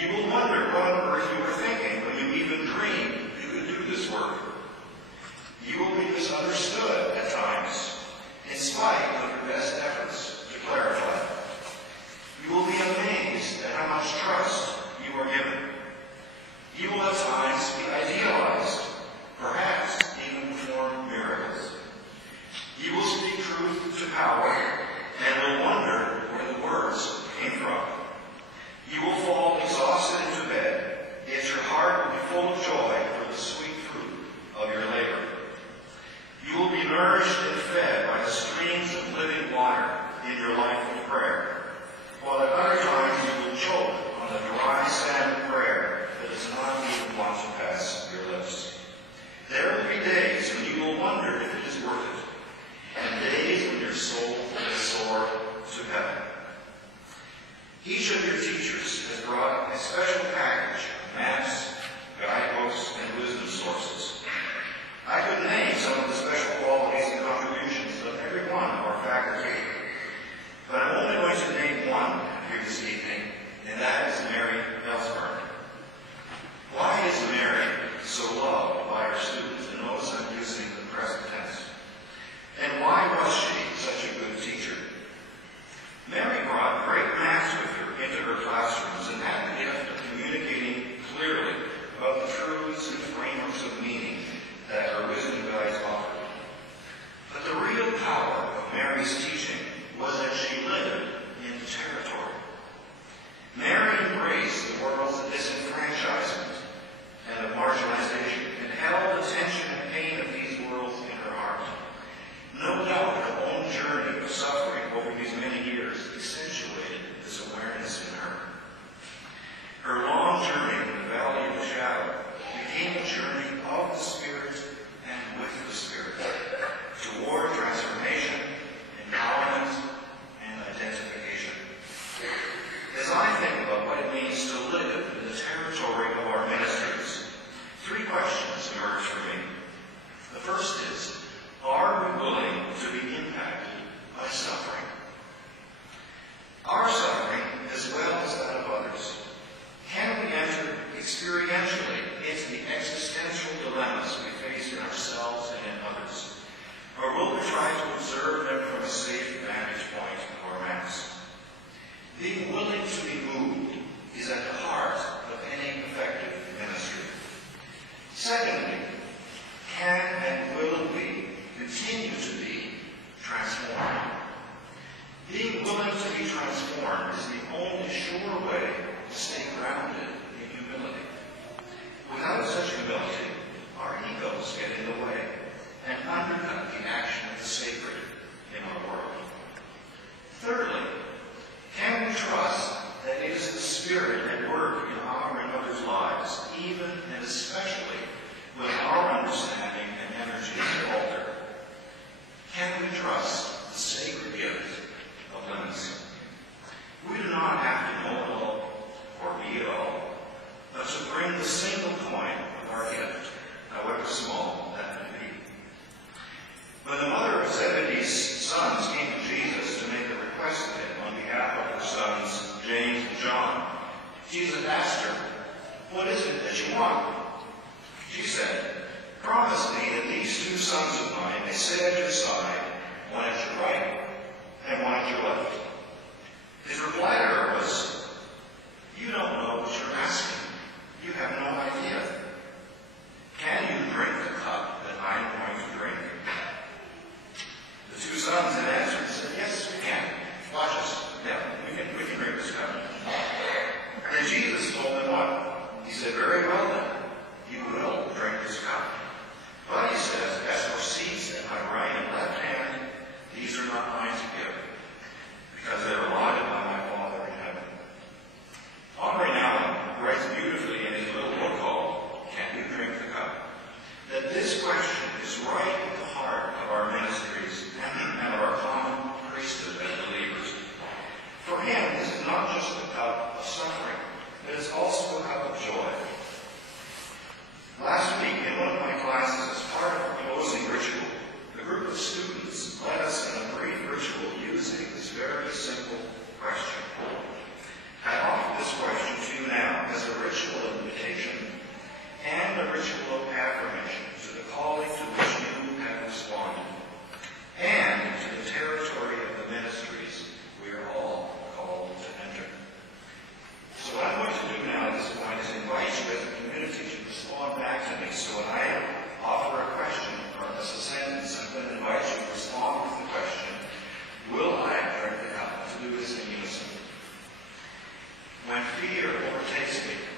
You will wonder what on earth you were thinking when you even dreamed you could do this work. You will be misunderstood at times, in spite of your best efforts to clarify. You will be amazed at how much trust you are given. You will at times be idealized, perhaps even perform miracles. You will speak truth to power and will wonder where the words came from. You will fall exhausted into bed, yet your heart will be full of joy for the sweet fruit of your labor. You will be nourished and fed by the streams of living water in your life of prayer, while at other times you will choke on the dry sand of prayer that does not even want to pass your lips. There will be days when you will wonder if it is worth it, and days when your soul will soar to heaven. Each of your teachers has brought a special package of maps, guidebooks, and wisdom sources. I could name some of the special qualities and contributions of every one of our faculty, but I'm only going to name one here this evening, and that is Mary Ellsberg. Why is Mary so loved by her students? And notice I'm using the present tense. And why was she such a good teacher? Mary brought great maps with her into her classrooms and had the gift of communicating clearly about the truths and frameworks of meaning that her wisdom guides offered. But the real power of Mary's teaching was that she lived in territory. Mary embraced the world's disenfranchisement and of marginalization and held the tension and pain of these worlds in her heart. No doubt her own journey of suffering over these many years accentuated this awareness in her. Her long journey in the valley of the shadow became a journey of the Spirit and with the Spirit, toward transformation, empowerment, and identification. As I think about what it means to live in the territory of our ministries, three questions emerge for me. The first is, are we willing to be impacted by suffering? Our suffering, as well as that of others. Can we enter experientially into the existential dilemmas we face in ourselves and in others? Or will we try to observe them from a safe vantage point of our maps? Being willing to be moved is at the heart of any effective ministry. Secondly, can and will we continue to be transformed? Being willing to be transformed is the only sure way to stay grounded in humility. Without such humility, our egos get in the way and undercut the action of the sacred in our world. Thirdly, can we trust that it is the Spirit at work in our and others' lives, even and especially when our understanding and energies alter? Can we trust the sacred gift of leniency? We do not have to know it all or be it all, but to bring the single point of our gift, however small that may be. When the mother of Zebedee's sons came to Jesus to make a request of him on behalf of her sons, James and John, Jesus asked her, "What is it that you want?" She said, "Promise me that these two sons of mine may sit at your side, one at your right and one at your left." His reply to her was, "You don't know what you're asking. You have no idea. Can you drink the cup that I'm going to drink?" The two sons had answered and said, "Yes, we can. Watch us. Yeah, we can drink this cup." And Jesus told them what? He said, "Very well then, you will drink this cup. But," he says, "as for seats at my right and left hand, these are not mine to give, because they are allotted by my Father in heaven." fear overtakes me.